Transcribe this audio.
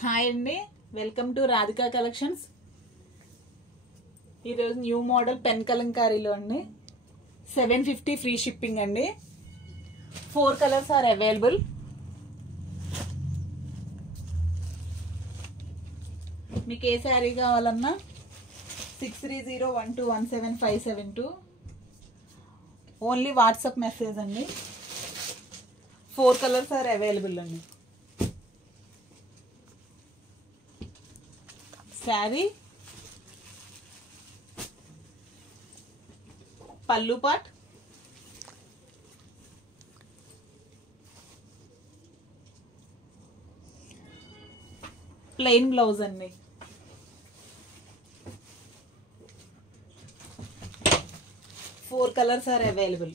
Hi అండి, welcome to Radhika collections. ఈరోజు new model pen కలంకారీలో అండి. 750 ఫ్రీ షిప్పింగ్ అండి. 4 కలర్స్ ఆర్ అవైలబుల్. మీకు ఏ శారీ కావాలన్నా 6301217572 ఓన్లీ వాట్సాప్ మెసేజ్ అండి. 4 కలర్స్ ఆర్ అవైలబుల్ అండి. శారీ పల్లు పాట్, ప్లెయిన్ బ్లౌజ్ అండి. Four colours are available.